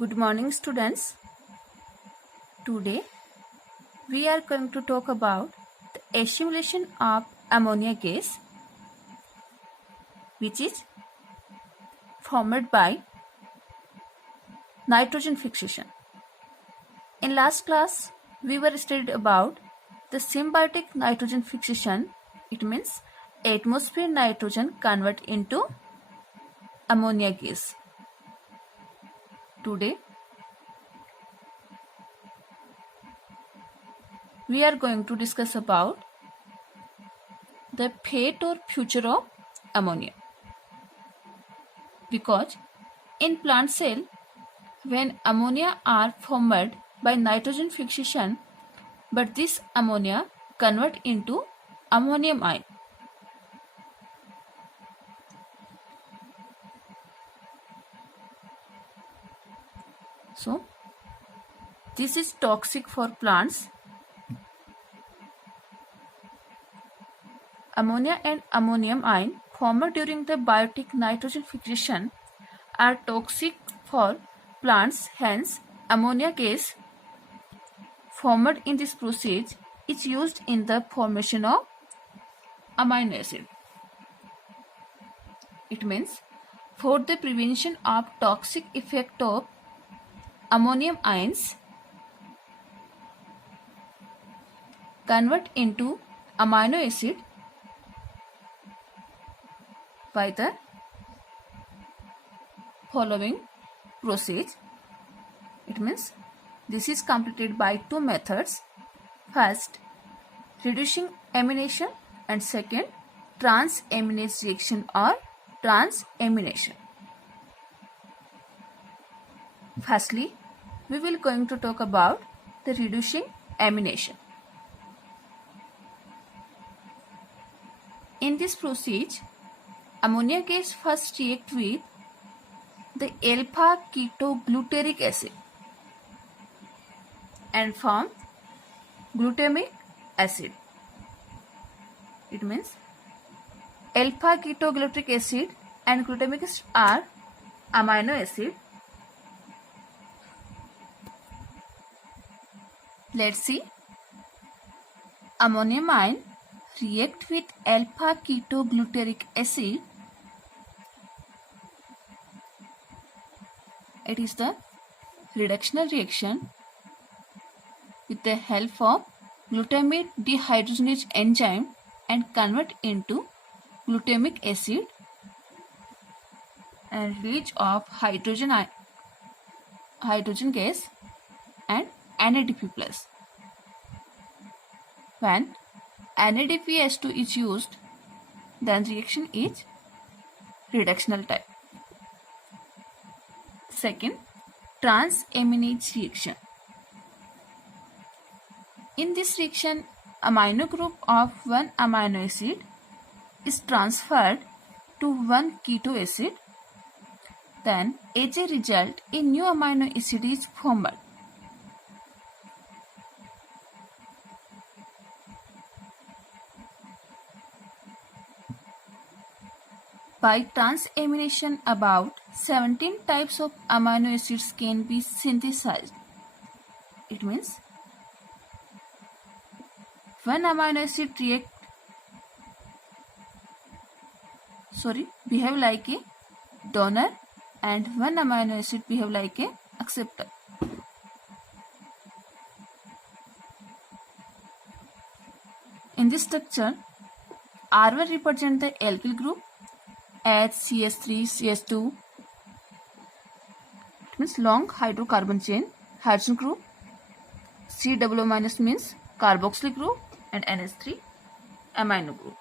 Good morning, students. Today we are going to talk about the assimilation of ammonia gas, which is formed by nitrogen fixation. In last class, we were studied about the symbiotic nitrogen fixation. It means atmosphere nitrogen convert into ammonia gas. Today we are going to discuss about the fate or future of ammonia. Because in plant cell, when ammonia are formed by nitrogen fixation, but this ammonia convert into ammonium ion. So this is toxic for plants. Ammonia and ammonium ion formed during the biotic nitrogen fixation are toxic for plants. Hence, ammonia gas formed in this process is used in the formation of amino acid. It means for the prevention of toxic effect of ammonium ions convert into amino acid by the following process. It means this is completed by two methods. First, reducing amination, and second, transaminase reaction or transamination. Firstly, we will going to talk about the reducing amination. In this process, ammonia gas first react with the alpha ketoglutaric acid and form glutamic acid. It means alpha ketoglutaric acid and glutamic acid are amino acid. Let's see. Ammonium ion react with alpha ketoglutaric acid. It is the reductional reaction with the help of glutamate dehydrogenase enzyme and convert into glutamic acid and release of hydrogen gas and NADP+. When NADPH2 is used, then reaction is reductional type. Second, transaminase reaction. In this reaction, amino group of one amino acid is transferred to one keto acid. Then, as a result, a new amino acid is formed. By transamination, about 17 types of amino acids can be synthesized. It means one amino acid behave like a donor and one amino acid behave like a acceptor. In this structure, R1 represents the alkyl group, H, CH3, CH2. It means long hydrocarbon chain. Hydrogen group. COO- means carboxyl group, and NH3 amino group.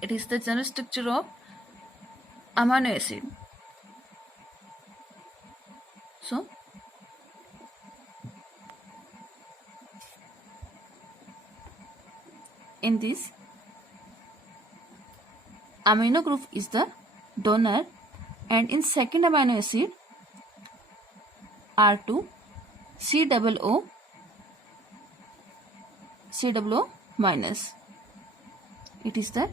It is the general structure of amino acid. So, in this, amino group is the donor, and in second amino acid R2 COO minus. It is the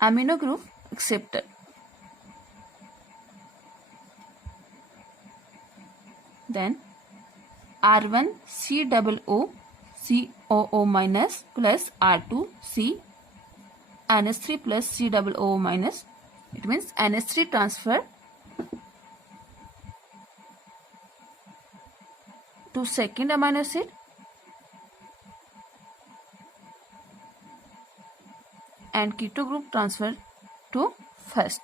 amino group acceptor. then R1COO minus plus R2C NH3 plus COO minus. It means NH3 transfer to second amino acid and keto group transfer to first.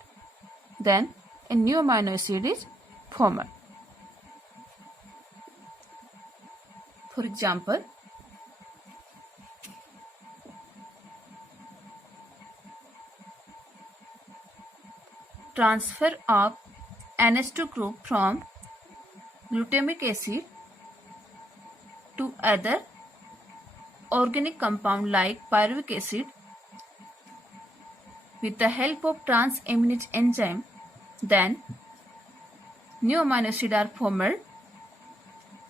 Then a new amino acid is formed. For example, transfer of NH2 group from glutamic acid to other organic compound like pyruvic acid with the help of transaminase enzyme. Then new amino acid are formed,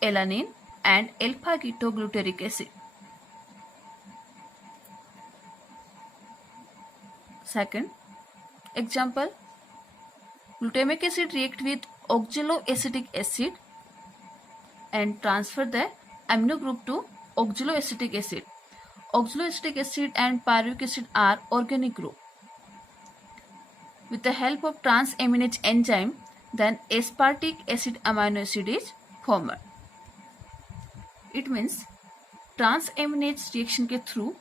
alanine and alpha-ketogluteric acid. Second example, glutamic acid react with oxaloacetic acid and transfer the amino group to oxaloacetic acid. Oxaloacetic acid and pyruvic acid are organic group. With the help of transaminase enzyme, then aspartic acid amino acid is formed. It means transaminase reaction के through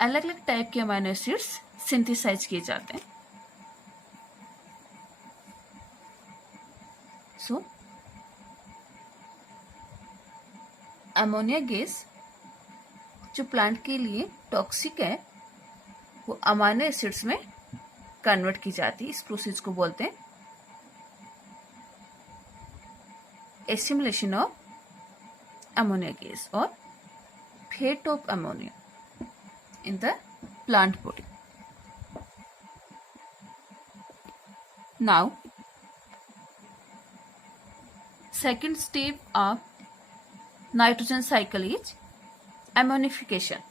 अलग अलग type के amino acids synthesise किए जाते हैं. सो ammonia gas जो plant के लिए टॉक्सिक है वो अमाइनो एसिड्स में कन्वर्ट की जाती है. इस प्रोसेस को बोलते हैं assimilation of ammonia gas or fate of ammonia in the plant body. Now, second step of nitrogen cycle is ammonification.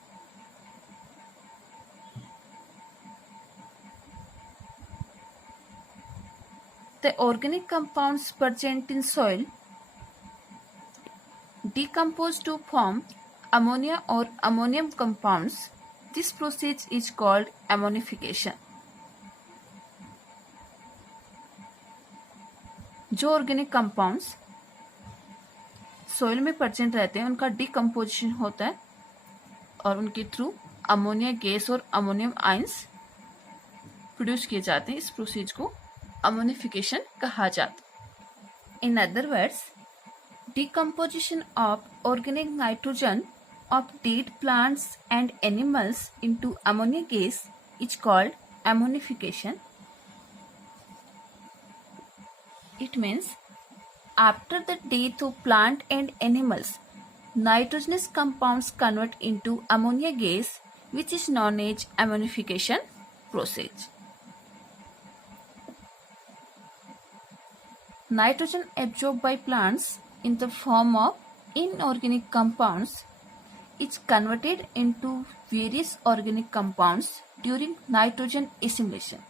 The organic compounds present in soil decompose to form ammonia or ammonium compounds. This process is called ammonification. जो organic compounds soil में present रहते हैं उनका decomposition होता है और उनके through ammonia gas और अमोनियम आयंस प्रोड्यूस किए जाते हैं. इस प्रोसेस को अमोनिफिकेशन कहा जाता है. In other words, decomposition of organic nitrogen of dead plants and animals into ammonia gas is called ammonification. It means after the death of plant and animals, nitrogenous compounds convert into ammonia gas, which is known as ammonification process. Nitrogen absorbed by plants in the form of inorganic compounds is converted into various organic compounds during nitrogen assimilation.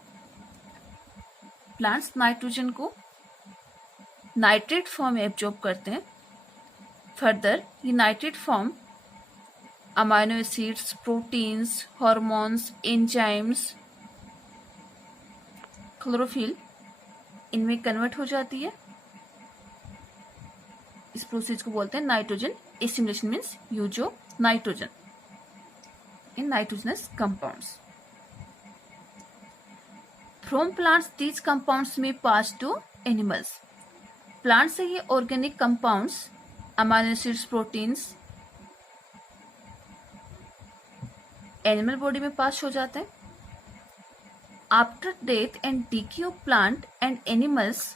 Plants nitrogen को nitrate form में absorb करते हैं. Further ये nitrate form amino acids, proteins, hormones, enzymes, chlorophyll इनमें convert हो जाती है. इस प्रोसेस को बोलते हैं nitrogen assimilation. Means use of nitrogen in nitrogenous compounds. From plants these compounds में पास टू एनिमल्स. प्लांट से ये organic compounds, amino acids, proteins animal body में पास हो जाते हैं. After death and decay of plant and animals,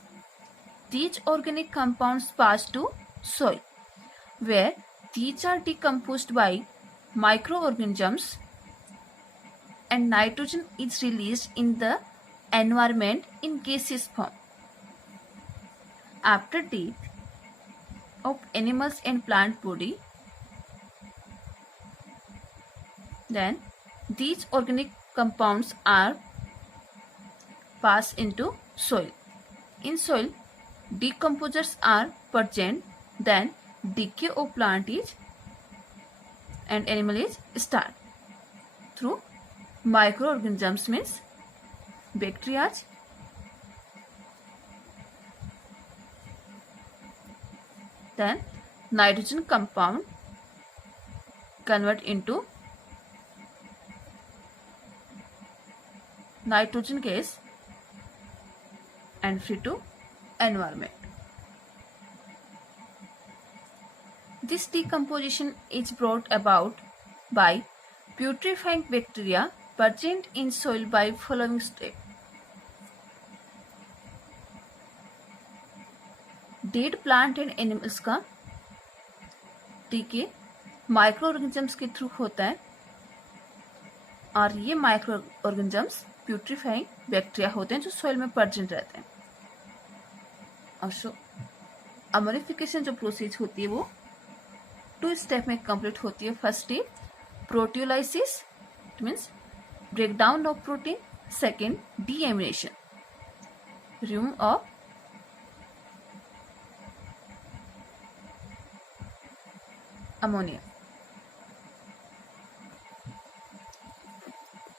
these organic compounds pass to soil, where these are decomposed by microorganisms and nitrogen is released in the environment in gaseous form. After death of animals and plant body, then these organic compounds are passed into soil. In soil, decomposers are present, then decay of plant is and animal is start through microorganisms means bacteria. Then nitrogen compound convert into nitrogen gas and free to environment. This decomposition is brought about by putrefying bacteria present in soil by following step. Dead plant and animals का DK micro organisms के through होता है और ये micro organisms प्यूट्रीफाइंग bacteria होते हैं जो soil में प्रेजेंट रहते हैं। और अमोनिफिकेशन जो प्रोसेस होती है वो 2 स्टेप में कंप्लीट होती है। First step proteolysis, it means break down of protein. Second deamination, remove of ammonia.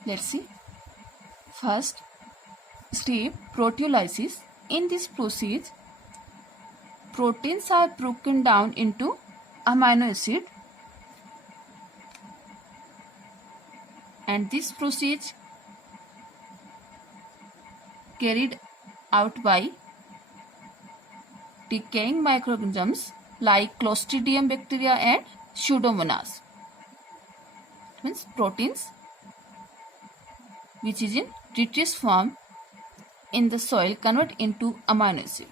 Let's see. First step, proteolysis. In this process, proteins are broken down into amino acid, and this process carried out by decaying microorganisms like Clostridium bacteria and Pseudomonas. It means proteins which is in detritus form in the soil convert into amino acid.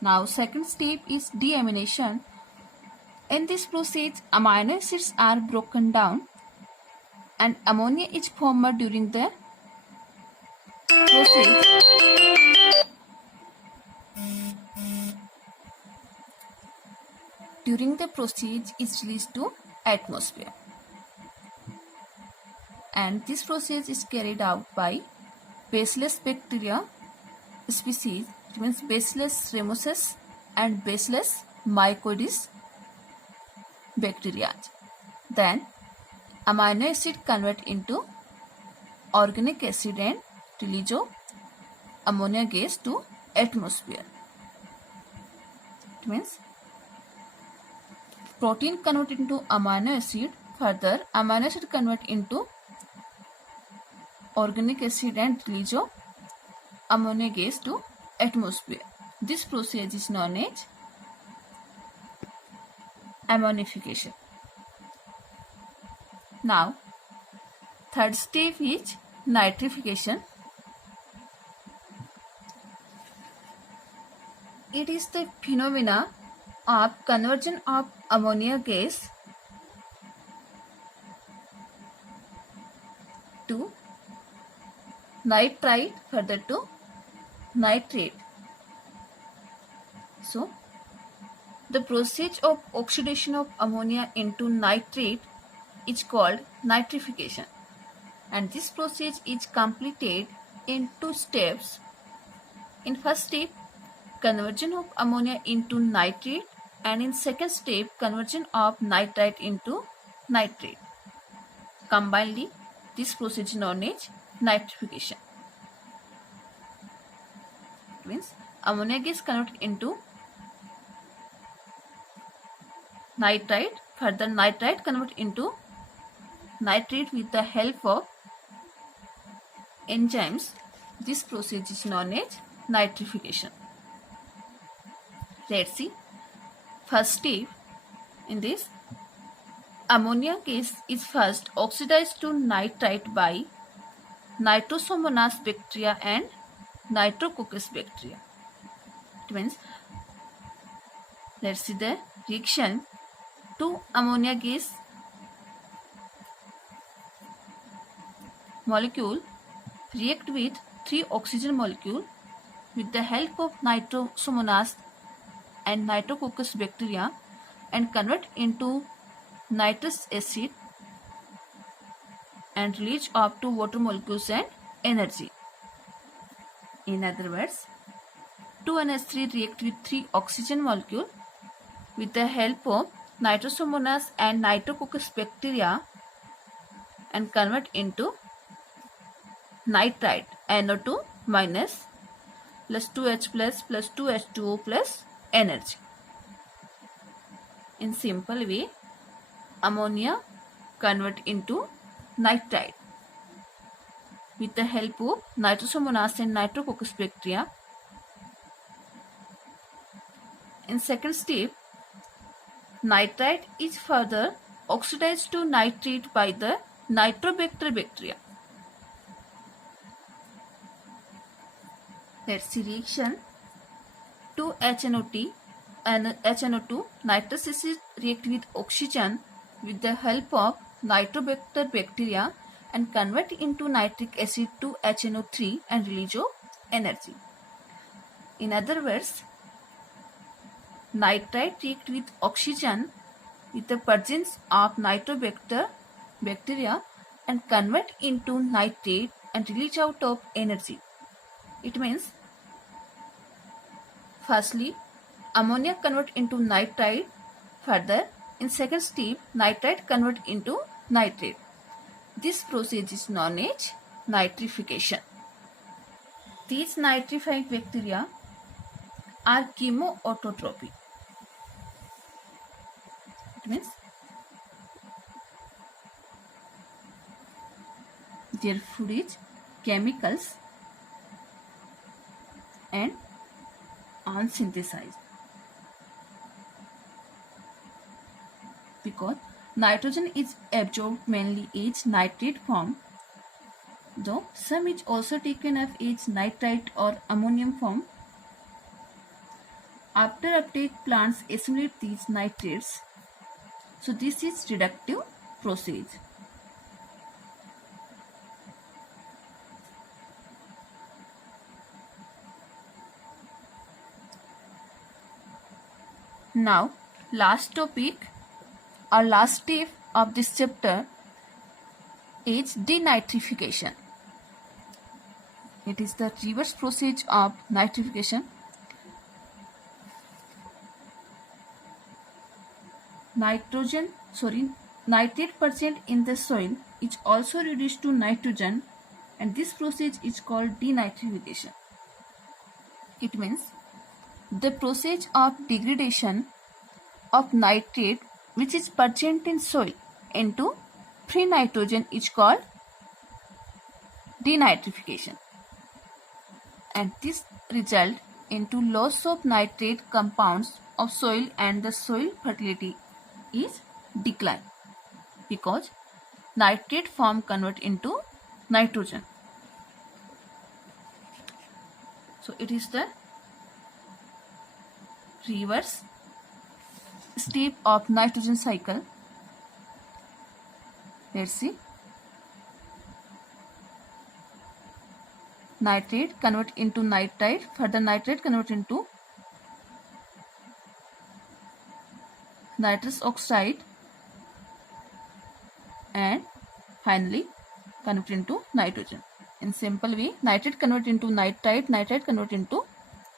Now second step is deamination. In this process amino acids are broken down and ammonia is formed during the process. During the process is released to atmosphere, and this process is carried out by Bacillus bacteria species, it means Bacillus ramosus and Bacillus mycoides bacteria. Then amino acid convert into organic acid and release of ammonia gas to atmosphere. It means protein convert into amino acid, further amino acid convert into organic acid and release of ammonia gas to atmosphere. This process is known as ammonification. Now third step is nitrification. It is the phenomena of conversion of ammonia gas to nitrite, further to nitrate. So the process of oxidation of ammonia into nitrate is called nitrification, and this process is completed in 2 steps. In first step, conversion of ammonia into nitrate, and in second step, conversion of nitrite into nitrate. Combinedly, this process is known as nitrification. It means ammonia gas converted into nitrite, further nitrite converted into nitrate with the help of enzymes. This process is known as nitrification. Let's see. First step in this, ammonia gas is first oxidized to nitrite by Nitrosomonas bacteria and Nitrococcus bacteria. It means, let's see the reaction. 2 ammonia gas molecule react with 3 oxygen molecule with the help of Nitrosomonas and Nitrococcus bacteria and convert into nitrous acid and release up to water molecules and energy. In other words, 2NH3 react with 3 oxygen molecule with the help of Nitrosomonas and Nitrococcus bacteria and convert into nitrite NO2 minus plus 2H plus 2H2O plus energy. In simple way, ammonia convert into nitrite with the help of Nitrosomonas and Nitrococcus bacteria. In second step, nitrite is further oxidized to nitrate by the Nitrobacter bacteria. Let's see reaction. 2HNO2 and HNO2 nitrous acid react with oxygen with the help of Nitrobacter bacteria and convert into nitric acid to HNO3 and release of energy. In other words, nitrite react with oxygen with the presence of Nitrobacter bacteria and convert into nitrate and release out of energy. It means, firstly, ammonia convert into nitrite. Further, in second step, nitrite convert into nitrate. This process is known as nitrification. These nitrified bacteria are chemoautotropic. It means their food is chemicals and unsynthesized, because nitrogen is absorbed mainly as nitrate form, though some is also taken up as nitrite or ammonium form. After uptake, plants assimilate these nitrates. So this is reductive process. Now, last topic or last step of this chapter is denitrification. It is the reverse process of nitrification. Nitrate percent in the soil is also reduced to nitrogen, and this process is called denitrification. It means the process of degradation of nitrate which is present in soil into free nitrogen is called denitrification, and this result into loss of nitrate compounds of soil, and the soil fertility is decline because nitrate form convert into nitrogen. So it is the reverse step of nitrogen cycle. Let's see. Nitrate convert into nitrite, further nitrate convert into nitrous oxide, and finally convert into nitrogen. In simple way, nitrate convert into nitrite, nitrite convert into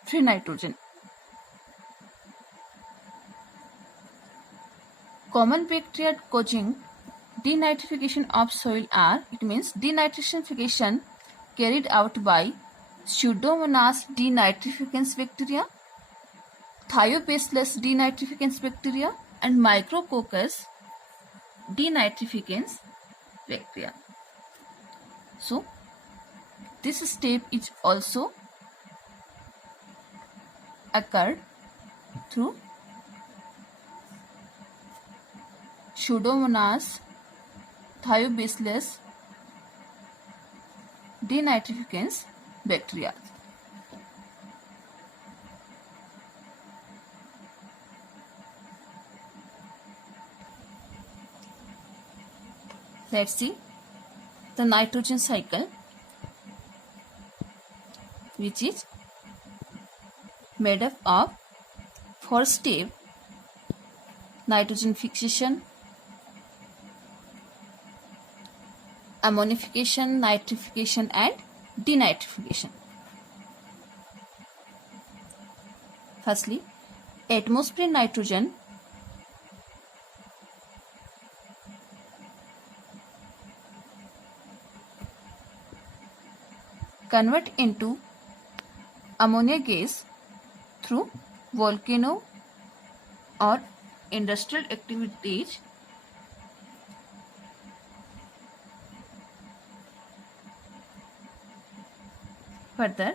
free nitrogen. Common bacteria causing denitrification of soil are, it means denitrification carried out by Pseudomonas denitrificans bacteria, Thiobacillus denitrificans bacteria, and Micrococcus denitrificans bacteria. So, this step is also occurred through Pseudomonas Thiobacillus denitrificans bacteria. Let's see the nitrogen cycle, which is made up of 4 steps: nitrogen fixation, ammonification, nitrification, and denitrification. Firstly, atmospheric nitrogen convert into ammonia gas through volcano or industrial activities. Further,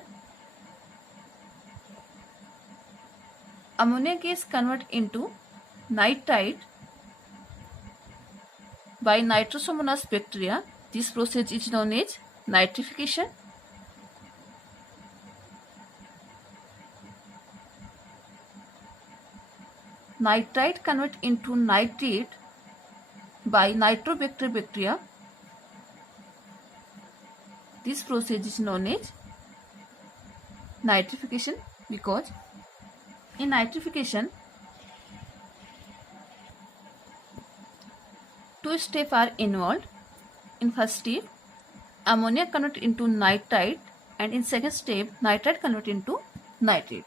ammonia gas convert into nitrite by Nitrosomonas bacteria. This process is known as nitrification. Nitrite convert into nitrate by Nitrobacter bacteria. This process is known as nitrification because in nitrification, two steps are involved. In first step, ammonia convert into nitrite, and in second step, nitrite convert into nitrate.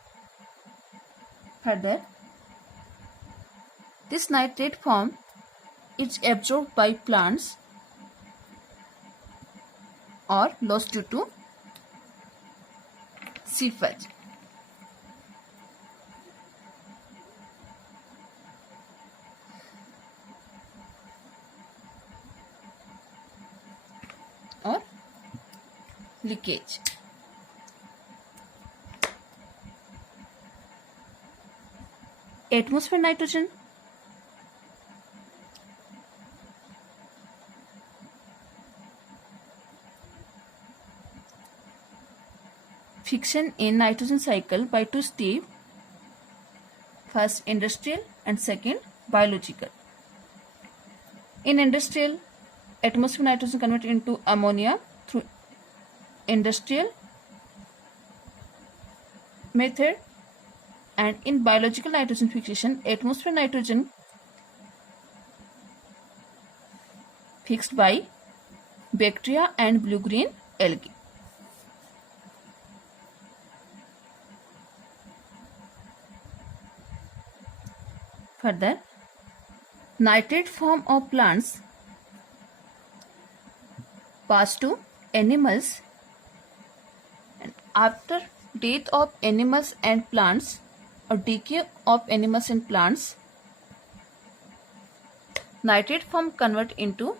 Further, this nitrate form is absorbed by plants or lost due to seepage. Or leakage. Atmospheric nitrogen fiction in nitrogen cycle by two steps. First industrial and second biological. In industrial, atmospheric nitrogen converted into ammonia through industrial method, and in biological nitrogen fixation, atmospheric nitrogen fixed by bacteria and blue-green algae. Further, nitrate form of plants pass to animals, and after death of animals and plants or decay of animals and plants, nitrate form convert into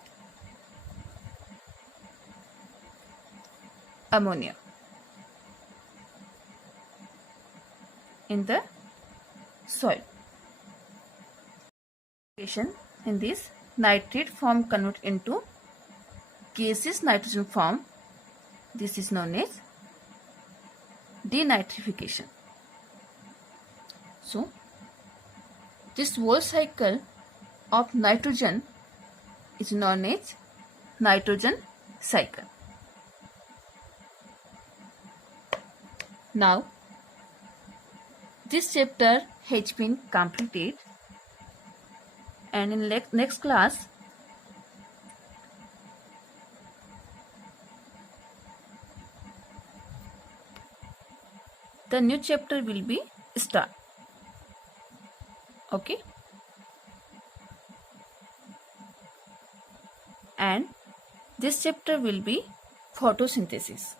ammonia in the soil. In this, nitrate form convert into gaseous nitrogen form. This is known as denitrification. So, this whole cycle of nitrogen is known as nitrogen cycle. Now, this chapter has been completed, and in next class the new chapter will be start. Okay, and this chapter will be photosynthesis.